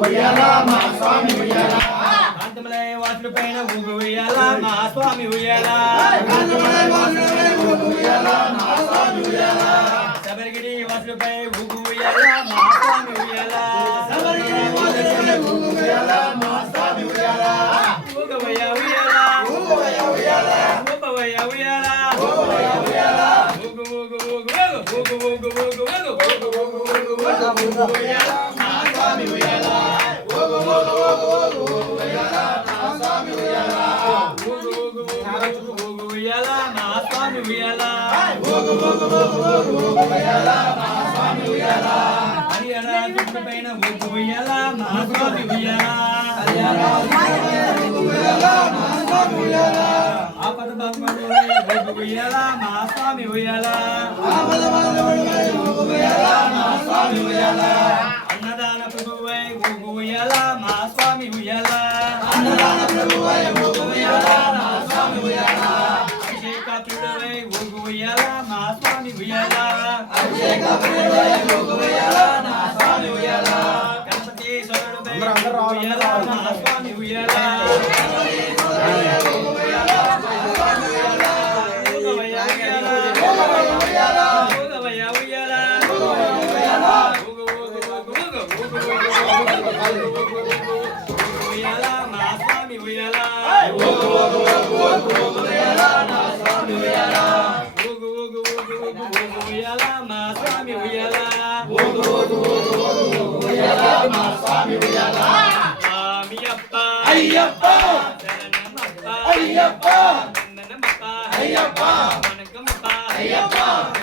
ఉయ్యాలా మా స్వామి ఉయ్యాలా కాంతమలై వాసుల పైన ఊగు ఉయ్యాలా మా స్వామి ఉయ్యాలా కాంతమలై వాసులపై ఊగు ఉయ్యాలా మా స్వామి ఉయ్యాలా శబరిగిరి వాసులపై ఊగు ఉయ్యాలా మా స్వామి ఉయ్యాలా శబరిగిరి వాసులపై ఊగు ఉయ్యాలా మా స్వామి ఉయ్యాలా ఊగవయ్య ఉయ్యాలా ఊగవయ్య ఉయ్యాలా ఊపవయ్య ఉయ్యాలా ఊగవయ్య ఉయ్యాలా ఊగు ఊగు ఊగు ఊగు ఊగు ఊగు ఊగు ఊగు ఊగు ఊగు ఊగు ఉయ్యాలా మా స్వామి ఉయ్యాలా ఊగు ఊగు ఊగు ఊగు ఉయ్యాలా మా స్వామి ఉయ్యాలా ఊగు ఊగు ఊగు ఊగు ఉయ్యాలా మా స్వామి ఉయ్యాలా ఊగు ఊగు ఊగు ఊగు ఊగు ఉయ్యాలా మా స్వామి ఉయ్యాలా హరిహర చుట్టు పైన ఊగు ఉయ్యాలా మా స్వామి ఉయ్యాలా ఆపద బాగుపడే ఊగు ఉయ్యాలా మా స్వామి ఉయ్యాలా అన్నదాన ప్రభువై ఊగు ఉయ్యాలా మా స్వామి ఉయ్యాలా అభిషేక ప్రియుడవై ఊగు ఉయ్యాలా మా స్వామి ఉయ్యాలా గణపతి స్వరుడుపై ఊగు ఉయ్యాలా మా స్వామి ఉయ్యాలా ఊగవయ్య ఉయ్యాలా ఊగవయ్య ఉయ్యాలా ఊగు ఊగు ఊగు ఊగు ఊగు ఊగు ఉయ్యాలా మా స్వామి ఉయ్యాలా ఊగు ఊగు ఊగు ఊగు ఉయ్యాలా మా స్వామి ఉయ్యాలా స్వామియప్ప అయ్యప్ప శరణమప్ప అయ్యప్ప వందనమప్ప అయ్యప్ప వనకమప్ప అయ్యప్ప